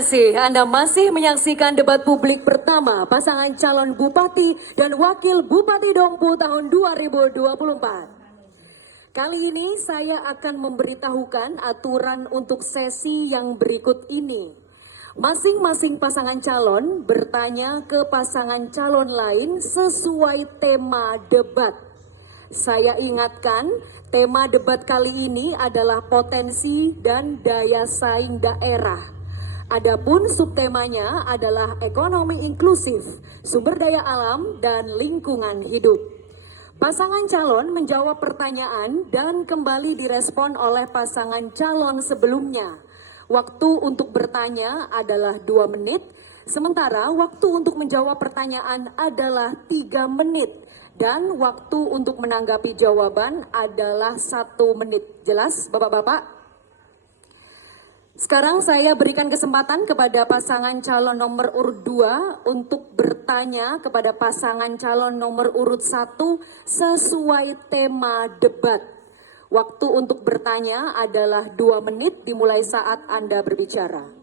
Anda masih menyaksikan debat publik pertama pasangan calon Bupati dan Wakil Bupati Dompu tahun 2024. Kali ini saya akan memberitahukan aturan untuk sesi yang berikut ini. Masing-masing pasangan calon bertanya ke pasangan calon lain sesuai tema debat. Saya ingatkan, tema debat kali ini adalah potensi dan daya saing daerah. Adapun subtemanya adalah ekonomi inklusif, sumber daya alam, dan lingkungan hidup. Pasangan calon menjawab pertanyaan dan kembali direspon oleh pasangan calon sebelumnya. Waktu untuk bertanya adalah 2 menit, sementara waktu untuk menjawab pertanyaan adalah 3 menit. Dan waktu untuk menanggapi jawaban adalah 1 menit. Jelas, Bapak-Bapak? Sekarang saya berikan kesempatan kepada pasangan calon nomor urut 2 untuk bertanya kepada pasangan calon nomor urut 1 sesuai tema debat. Waktu untuk bertanya adalah 2 menit dimulai saat Anda berbicara.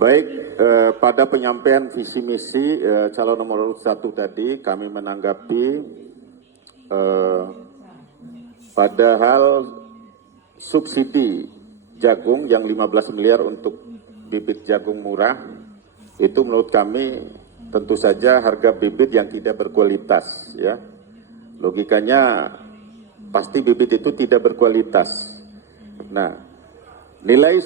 Baik, pada penyampaian visi misi calon nomor urut 1 tadi kami menanggapi pada hal subsidi jagung yang 15 miliar untuk bibit jagung murah, itu menurut kami tentu saja harga bibit yang tidak berkualitas, ya. Logikanya pasti bibit itu tidak berkualitas. Nah, nilai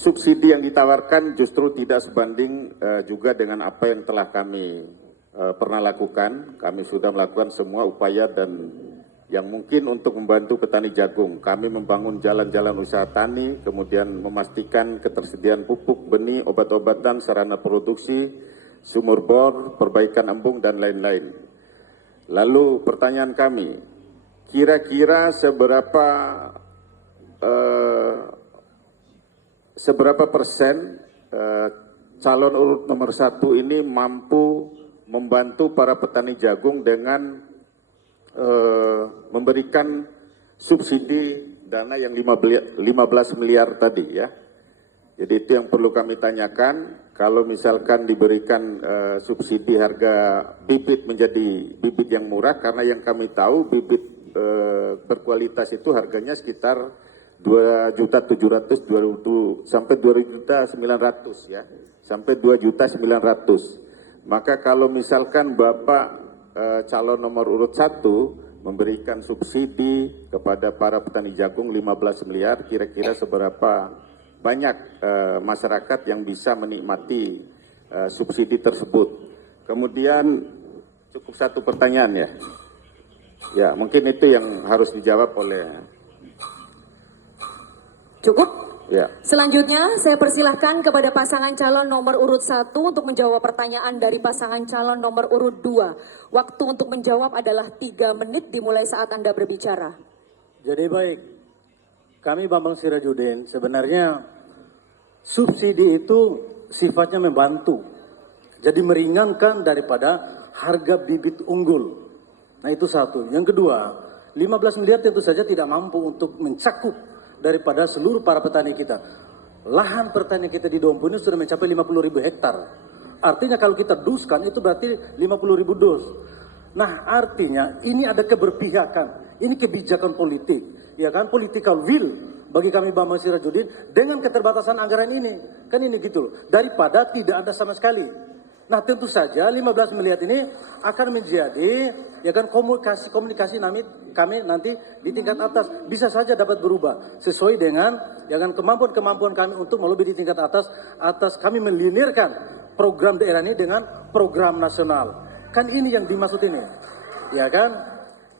subsidi yang ditawarkan justru tidak sebanding juga dengan apa yang telah kami pernah lakukan. Kami sudah melakukan semua upaya dan yang mungkin untuk membantu petani jagung. Kami membangun jalan-jalan usaha tani, kemudian memastikan ketersediaan pupuk, benih, obat-obatan, sarana produksi, sumur bor, perbaikan embung, dan lain-lain. Lalu pertanyaan kami, kira-kira seberapa persen calon urut nomor 1 ini mampu membantu para petani jagung dengan memberikan subsidi dana yang 15 miliar tadi, ya. Jadi itu yang perlu kami tanyakan. Kalau misalkan diberikan subsidi harga bibit menjadi bibit yang murah, karena yang kami tahu bibit berkualitas itu harganya sekitar 2.700.000 sampai 2.900.000, ya, sampai 2.900.000. Maka kalau misalkan Bapak calon nomor urut 1 memberikan subsidi kepada para petani jagung 15 miliar, kira-kira seberapa banyak masyarakat yang bisa menikmati subsidi tersebut. Kemudian cukup 1 pertanyaan, ya. Ya, mungkin itu yang harus dijawab oleh. Cukup? Ya. Selanjutnya saya persilahkan kepada pasangan calon nomor urut 1 untuk menjawab pertanyaan dari pasangan calon nomor urut 2. Waktu untuk menjawab adalah 3 menit dimulai saat Anda berbicara. Jadi baik, kami Bambang Sirajudin, sebenarnya subsidi itu sifatnya membantu. Jadi meringankan daripada harga bibit unggul. Nah itu satu. Yang kedua, 15 miliar tentu saja tidak mampu untuk mencakup daripada seluruh para petani kita. Lahan pertanian kita di Dompu ini sudah mencapai 50.000 hektar. Artinya kalau kita duskan itu berarti 50.000 dus. Nah artinya ini ada keberpihakan, ini kebijakan politik, ya kan, political will bagi kami Bambang Sirajudin dengan keterbatasan anggaran ini. Kan ini gitu, daripada tidak ada sama sekali. Nah tentu saja 15 miliar ini akan menjadi, ya kan, komunikasi kami nanti di tingkat atas bisa saja dapat berubah sesuai dengan, ya kan, kemampuan kami untuk melobi di tingkat atas kami melinirkan program daerah ini dengan program nasional. Kan ini yang dimaksud ini, ya kan.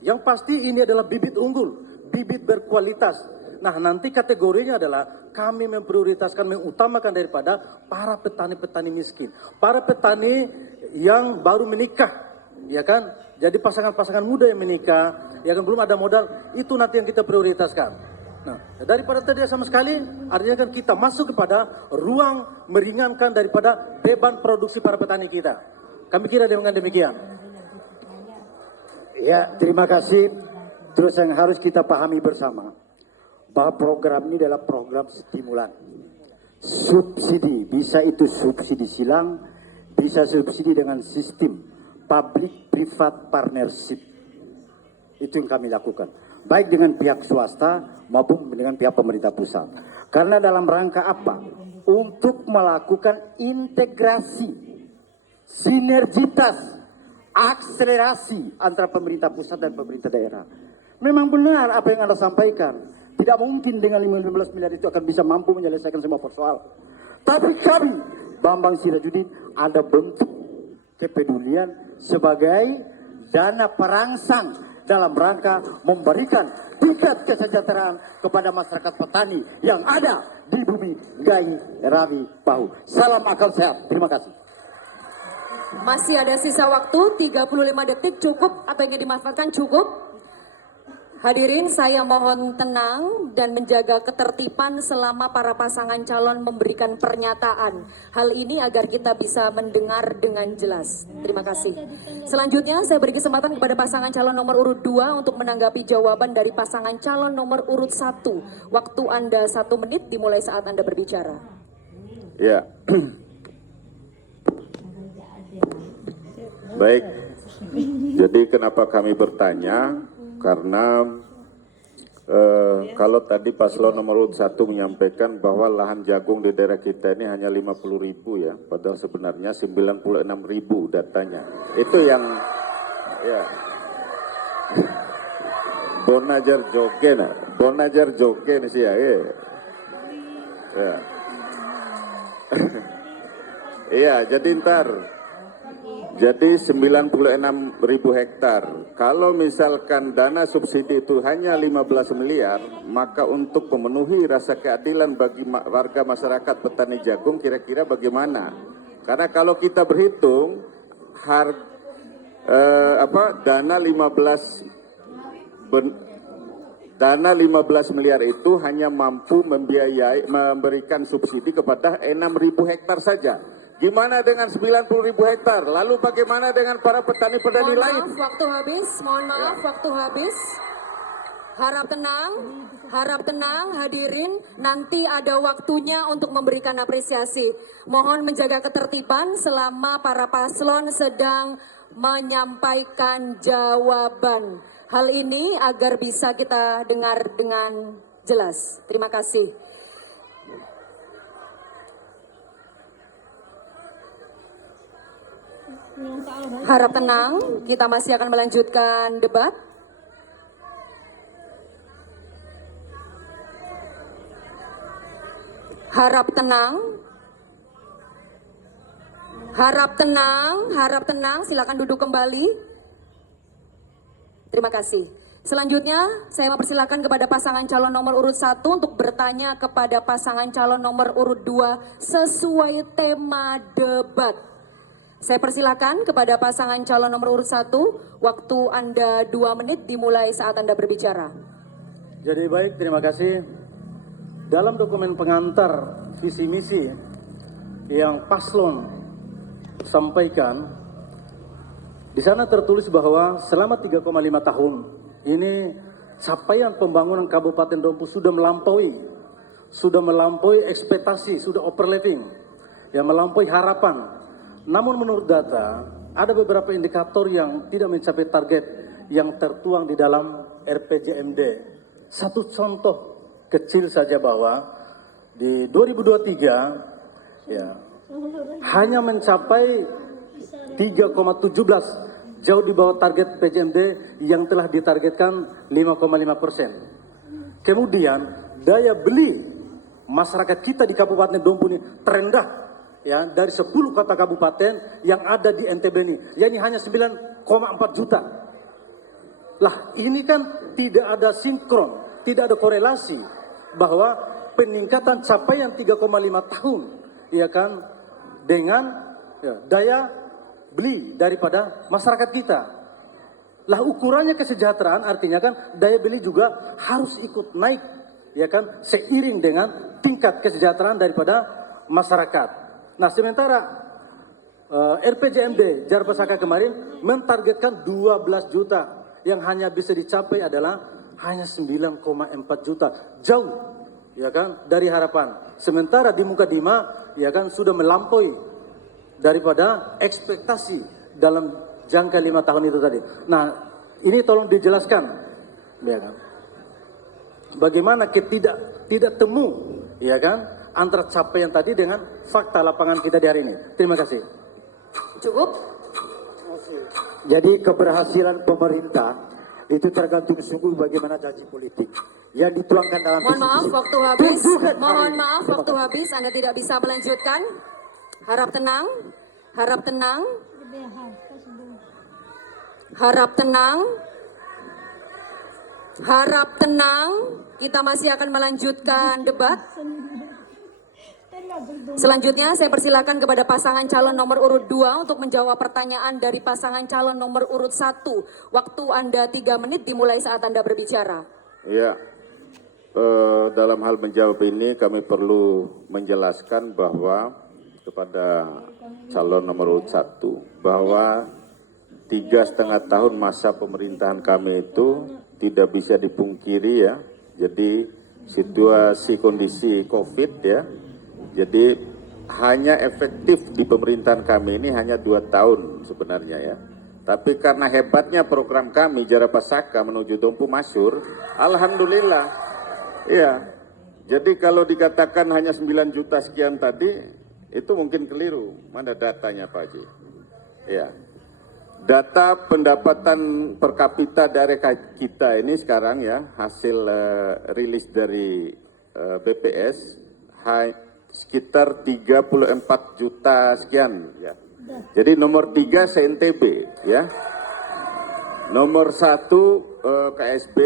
Yang pasti ini adalah bibit unggul, bibit berkualitas. Nah nanti kategorinya adalah kami memprioritaskan, mengutamakan daripada para petani-petani miskin, para petani yang baru menikah, ya kan. Jadi pasangan-pasangan muda yang menikah, ya kan, belum ada modal, itu nanti yang kita prioritaskan. Nah daripada tidak sama sekali, artinya kan kita masuk kepada ruang meringankan daripada beban produksi para petani kita. Kami kira dengan demikian. Ya, terima kasih. Terus yang harus kita pahami bersama bahwa program ini adalah program stimulan. Subsidi, bisa itu subsidi silang, bisa subsidi dengan sistem public private partnership. Itu yang kami lakukan. Baik dengan pihak swasta maupun dengan pihak pemerintah pusat. Karena dalam rangka apa? Untuk melakukan integrasi, sinergitas, akselerasi antara pemerintah pusat dan pemerintah daerah. Memang benar apa yang Anda sampaikan. Tidak mungkin dengan 15 miliar itu akan bisa mampu menyelesaikan semua persoalan. Tapi kami, Bambang Sirajudin, ada bentuk kepedulian sebagai dana perangsang dalam rangka memberikan tingkat kesejahteraan kepada masyarakat petani yang ada di bumi Gai Rawi Pahu. Salam akal sehat. Terima kasih. Masih ada sisa waktu 35 detik, cukup apa yang dimanfaatkan cukup. Hadirin, saya mohon tenang dan menjaga ketertiban selama para pasangan calon memberikan pernyataan. Hal ini agar kita bisa mendengar dengan jelas. Terima kasih. Selanjutnya saya beri kesempatan kepada pasangan calon nomor urut 2 untuk menanggapi jawaban dari pasangan calon nomor urut 1. Waktu Anda 1 menit dimulai saat Anda berbicara. Ya. Baik. Jadi kenapa kami bertanya? Karena kalau tadi paslon nomor urut 1 menyampaikan bahwa lahan jagung di daerah kita ini hanya 50.000 ya, padahal sebenarnya 96.000 datanya. Itu yang ya. Bonajar jogen sih ya. Ya. Iya, jadi jadi 96.000 hektar. Kalau misalkan dana subsidi itu hanya 15 miliar, maka untuk memenuhi rasa keadilan bagi warga masyarakat petani jagung kira-kira bagaimana? Karena kalau kita berhitung dana 15 miliar itu hanya mampu memberikan subsidi kepada 6.000 hektar saja. Gimana dengan 90.000 hektar? Lalu bagaimana dengan para petani-petani lain? Waktu habis. Mohon maaf, waktu habis. Harap tenang hadirin. Nanti ada waktunya untuk memberikan apresiasi. Mohon menjaga ketertiban selama para paslon sedang menyampaikan jawaban. Hal ini agar bisa kita dengar dengan jelas. Terima kasih. Harap tenang, kita masih akan melanjutkan debat. Harap tenang, silakan duduk kembali. Terima kasih. Selanjutnya, saya mempersilakan kepada pasangan calon nomor urut 1 untuk bertanya kepada pasangan calon nomor urut 2 sesuai tema debat. Saya persilakan kepada pasangan calon nomor urut 1, waktu Anda 2 menit dimulai saat Anda berbicara. Jadi baik, terima kasih. Dalam dokumen pengantar visi misi yang paslon sampaikan, di sana tertulis bahwa selama 3,5 tahun ini capaian pembangunan Kabupaten Dompu sudah melampaui ekspektasi, sudah overlapping, yang melampaui harapan. Namun menurut data, ada beberapa indikator yang tidak mencapai target yang tertuang di dalam RPJMD. Satu contoh kecil saja bahwa di 2023 ya, hanya mencapai 3,17, jauh di bawah target PJMD yang telah ditargetkan 5,5%. Kemudian daya beli masyarakat kita di Kabupaten Dompu ini terendah. Ya, dari 10 kota kabupaten yang ada di NTB ini, yakni hanya 9,4 juta. Lah, ini kan tidak ada sinkron, tidak ada korelasi bahwa peningkatan capaian 3,5 tahun, ya kan, dengan daya beli daripada masyarakat kita. Lah, ukurannya kesejahteraan artinya kan daya beli juga harus ikut naik, ya kan, seiring dengan tingkat kesejahteraan daripada masyarakat. Nah, sementara RPJMD Jar Pesaka kemarin mentargetkan 12 juta. yang hanya bisa dicapai adalah hanya 9,4 juta, jauh ya kan dari harapan. Sementara di Mukadimah ya kan sudah melampaui daripada ekspektasi dalam jangka 5 tahun itu tadi. Nah, ini tolong dijelaskan ya kan. Bagaimana tidak temu ya kan antara capaian tadi dengan fakta lapangan kita di hari ini. Terima kasih. Cukup? Jadi keberhasilan pemerintah itu tergantung sungguh bagaimana janji politik yang dituangkan dalam Mohon maaf, visi. waktu habis. Tuhan, Mohon mari. maaf, waktu habis. Anda tidak bisa melanjutkan. Harap tenang. Harap tenang. Harap tenang. Harap tenang. Kita masih akan melanjutkan debat. Selanjutnya saya persilakan kepada pasangan calon nomor urut 2 untuk menjawab pertanyaan dari pasangan calon nomor urut 1. Waktu Anda 3 menit dimulai saat Anda berbicara. Ya, dalam hal menjawab ini kami perlu menjelaskan bahwa kepada calon nomor urut 1 bahwa 3,5 tahun masa pemerintahan kami itu tidak bisa dipungkiri ya. Jadi situasi kondisi COVID ya. Jadi hanya efektif di pemerintahan kami ini hanya 2 tahun sebenarnya ya. Tapi karena hebatnya program kami Jara Pasaka menuju Dompu Masyur, alhamdulillah. Iya. Jadi kalau dikatakan hanya 9 juta sekian tadi, itu mungkin keliru. Mana datanya Pak Haji? Iya. Data pendapatan per kapita dari kita ini sekarang ya, hasil rilis dari BPS sekitar 34 juta sekian ya. Jadi nomor 3 CNTB ya. Nomor 1 KSB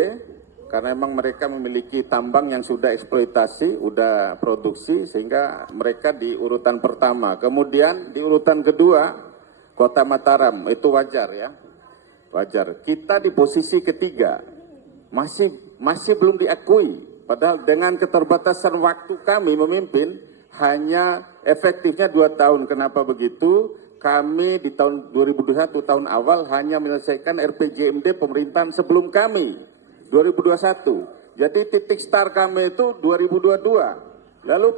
karena memang mereka memiliki tambang yang sudah eksploitasi, sudah produksi sehingga mereka di urutan pertama. Kemudian di urutan kedua Kota Mataram, itu wajar ya. Wajar. Kita di posisi ketiga. Masih belum diakui. Padahal dengan keterbatasan waktu kami memimpin hanya efektifnya 2 tahun. Kenapa begitu? Kami di tahun 2021 tahun awal hanya menyelesaikan RPJMD pemerintahan sebelum kami 2021. Jadi titik start kami itu 2022. Lalu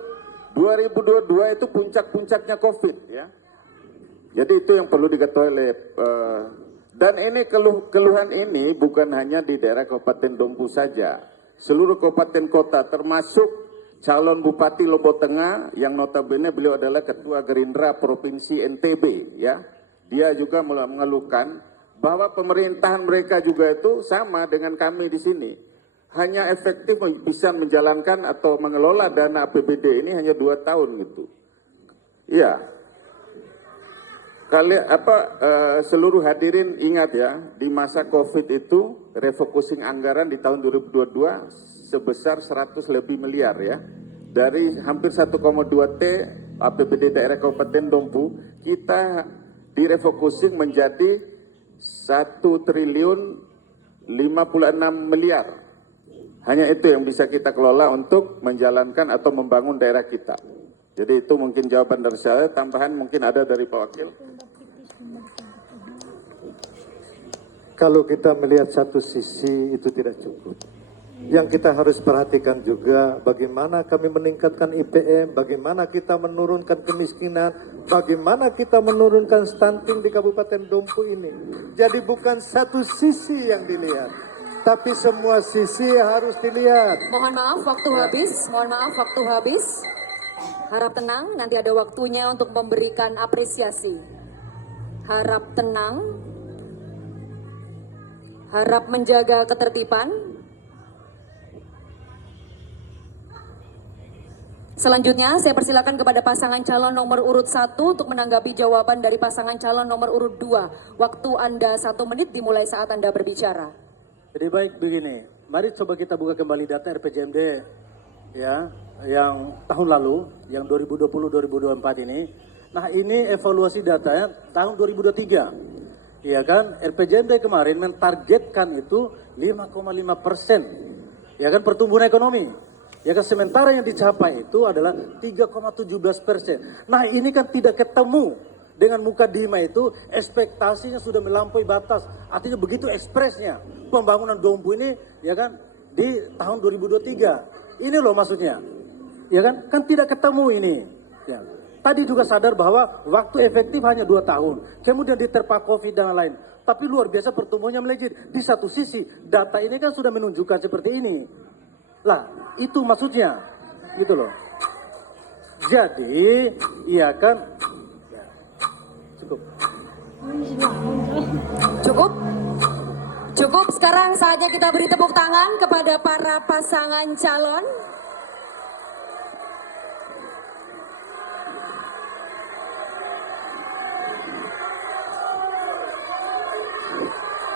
2022 itu puncak-puncaknya COVID ya. Jadi itu yang perlu diketahui oleh dan ini keluhan ini bukan hanya di daerah Kabupaten Dompu saja. Seluruh kabupaten kota termasuk calon Bupati Lombok Tengah yang notabene beliau adalah Ketua Gerindra Provinsi NTB ya. Dia juga mengeluhkan bahwa pemerintahan mereka juga itu sama dengan kami di sini. Hanya efektif bisa menjalankan atau mengelola dana APBD ini hanya 2 tahun gitu. Iya. Seluruh hadirin ingat ya, di masa COVID itu refocusing anggaran di tahun 2022 sebesar 100 lebih miliar ya. Dari hampir 1,2 T APBD daerah Kabupaten Dompu, kita direfocusing menjadi 1 triliun 56 miliar. Hanya itu yang bisa kita kelola untuk menjalankan atau membangun daerah kita. Jadi itu mungkin jawaban dari saya, tambahan mungkin ada dari Pak Wakil. Kalau kita melihat satu sisi itu tidak cukup. Yang kita harus perhatikan juga bagaimana kami meningkatkan IPM, bagaimana kita menurunkan kemiskinan, bagaimana kita menurunkan stunting di Kabupaten Dompu ini. Jadi bukan satu sisi yang dilihat, tapi semua sisi harus dilihat. Mohon maaf, waktu habis. Mohon maaf, waktu habis. Harap tenang, nanti ada waktunya untuk memberikan apresiasi. Harap tenang. Harap menjaga ketertiban. Selanjutnya, saya persilakan kepada pasangan calon nomor urut 1 untuk menanggapi jawaban dari pasangan calon nomor urut 2. Waktu Anda 1 menit dimulai saat Anda berbicara. Jadi baik begini, mari coba kita buka kembali data RPJMD ya, yang tahun lalu, yang 2020-2024 ini. Nah ini evaluasi datanya tahun 2023. Ya kan, RPJMD kemarin mentargetkan itu 5,5%. Ya kan, pertumbuhan ekonomi. Ya kan, sementara yang dicapai itu adalah 3,17%. Nah ini kan tidak ketemu Dengan muka Dima itu ekspektasinya sudah melampaui batas. Artinya begitu ekspresnya pembangunan Dompu ini, ya kan, di tahun 2023. Ini loh maksudnya. Ya kan? Kan tidak ketemu ini. Ya. Tadi juga sadar bahwa waktu efektif hanya 2 tahun. Kemudian diterpa Covid dan lain. Tapi luar biasa pertumbuhannya melejit. Di satu sisi data ini kan sudah menunjukkan seperti ini. Lah, itu maksudnya. Gitu loh. Jadi, iya kan. Ya. Cukup. Cukup? Cukup, sekarang saatnya kita beri tepuk tangan kepada para pasangan calon.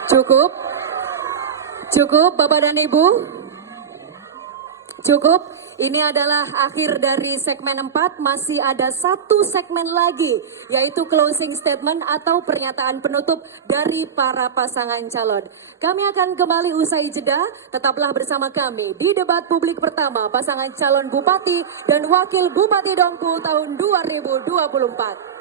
Cukup? Cukup Bapak dan Ibu? Cukup? Ini adalah akhir dari segmen 4, masih ada 1 segmen lagi, yaitu closing statement atau pernyataan penutup dari para pasangan calon. Kami akan kembali usai jeda, tetaplah bersama kami di debat publik pertama pasangan calon Bupati dan Wakil Bupati Dompu tahun 2024.